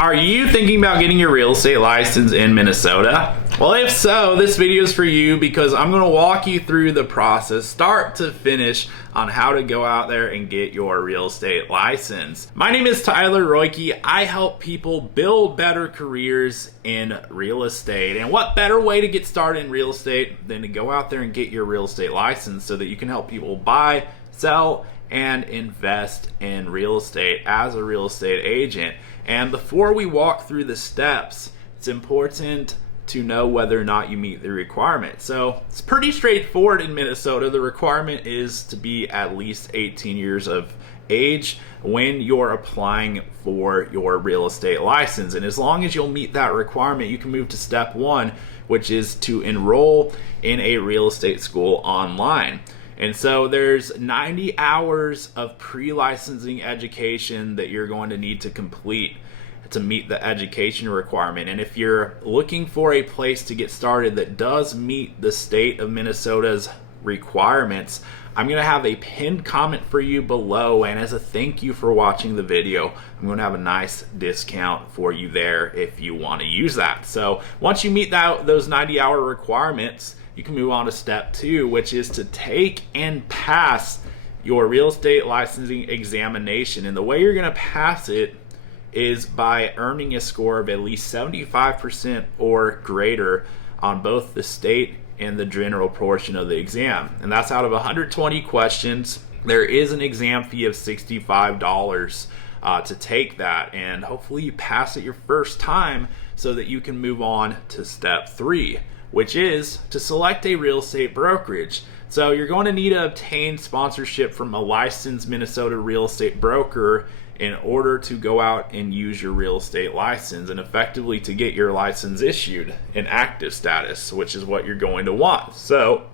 Are you thinking about getting your real estate license in Minnesota? Well, if so, this video is for you because I'm going to walk you through the process, start to finish, on how to go out there and get your real estate license. My name is Tyler Roicki. I help people build better careers in real estate. And what better way to get started in real estate than to go out there and get your real estate license so that you can help people buy, sell, and invest in real estate as a real estate agent. And before we walk through the steps, it's important to know whether or not you meet the requirement. So it's pretty straightforward in Minnesota. The requirement is to be at least 18 years of age when you're applying for your real estate license. And as long as you'll meet that requirement, you can move to step one, which is to enroll in a real estate school online. And so there's 90 hours of pre-licensing education that you're going to need to complete to meet the education requirement. And if you're looking for a place to get started that does meet the state of Minnesota's requirements, I'm going to have a pinned comment for you below, and as a thank you for watching the video, I'm going to have a nice discount for you there if you want to use that. So once you meet those 90-hour requirements, you can move on to step two, which is to take and pass your real estate licensing examination. And the way you're going to pass it is by earning a score of at least 75% or greater on both the state and the general portion of the exam. And that's out of 120 questions. There is an exam fee of $65 to take that, and hopefully you pass it your first time so that you can move on to step three, which is to select a real estate brokerage. So you're going to need to obtain sponsorship from a licensed Minnesota real estate broker in order to go out and use your real estate license and effectively to get your license issued in active status, which is what you're going to want. So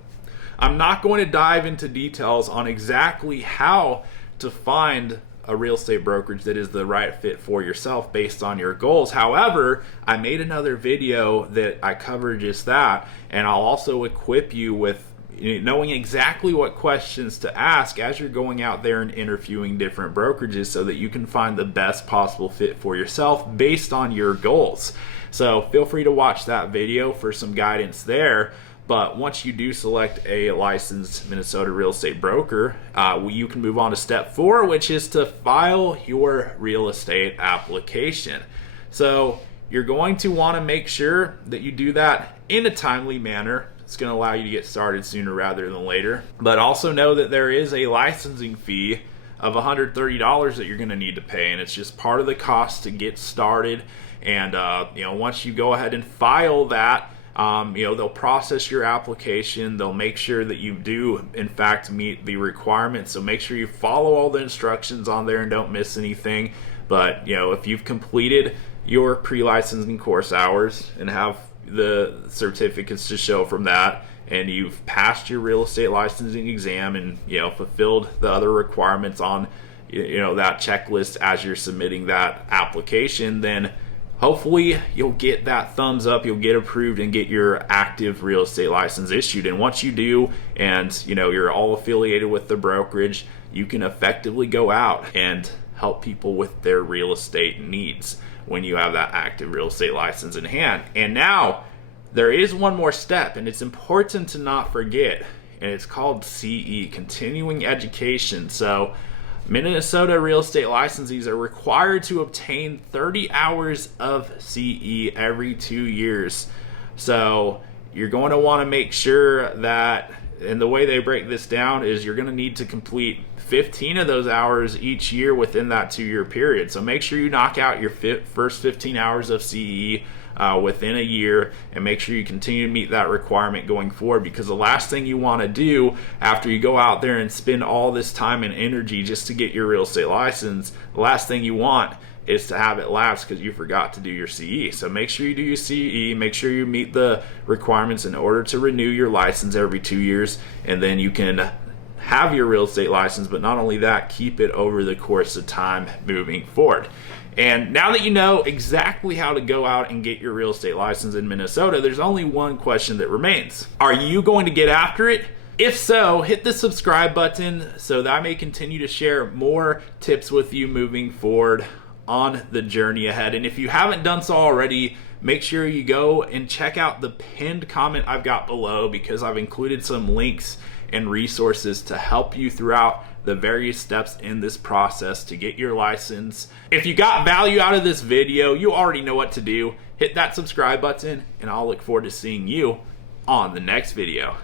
I'm not going to dive into details on exactly how to find a real estate brokerage that is the right fit for yourself based on your goals. However, I made another video that I cover just that, and I'll also equip you with knowing exactly what questions to ask as you're going out there and interviewing different brokerages so that you can find the best possible fit for yourself based on your goals. So feel free to watch that video for some guidance there. But once you do select a licensed Minnesota real estate broker, you can move on to step four, which is to file your real estate application. So you're going to want to make sure that you do that in a timely manner. It's going to allow you to get started sooner rather than later. But also know that there is a licensing fee of $130 that you're going to need to pay, and it's just part of the cost to get started. And once you go ahead and file that, they'll process your application. They'll make sure that you do in fact meet the requirements. So make sure you follow all the instructions on there and don't miss anything. But if you've completed your pre-licensing course hours and have the certificates to show from that, and you've passed your real estate licensing exam and fulfilled the other requirements on that checklist as you're submitting that application, then hopefully you'll get that thumbs up, you'll get approved and get your active real estate license issued. And once you do, and you're all affiliated with the brokerage, you can effectively go out and help people with their real estate needs when you have that active real estate license in hand. And now there is one more step, and it's important to not forget, and it's called CE, continuing education. So Minnesota real estate licensees are required to obtain 30 hours of CE every 2 years. So you're going to want to make sure that, and the way they break this down is you're going to need to complete 15 of those hours each year within that 2-year period. So make sure you knock out your first 15 hours of CE within a year, and make sure you continue to meet that requirement going forward, because the last thing you want to do after you go out there and spend all this time and energy just to get your real estate license, the last thing you want is to have it lapse because you forgot to do your CE. So make sure you do your CE, make sure you meet the requirements in order to renew your license every 2 years, and then you can have your real estate license, but not only that, keep it over the course of time moving forward. And now that you know exactly how to go out and get your real estate license in Minnesota, there's only one question that remains. Are you going to get after it? If so, hit the subscribe button so that I may continue to share more tips with you moving forward on the journey ahead. And if you haven't done so already, make sure you go and check out the pinned comment I've got below, because I've included some links and resources to help you throughout the various steps in this process to get your license. If you got value out of this video, you already know what to do. Hit that subscribe button, and I'll look forward to seeing you on the next video.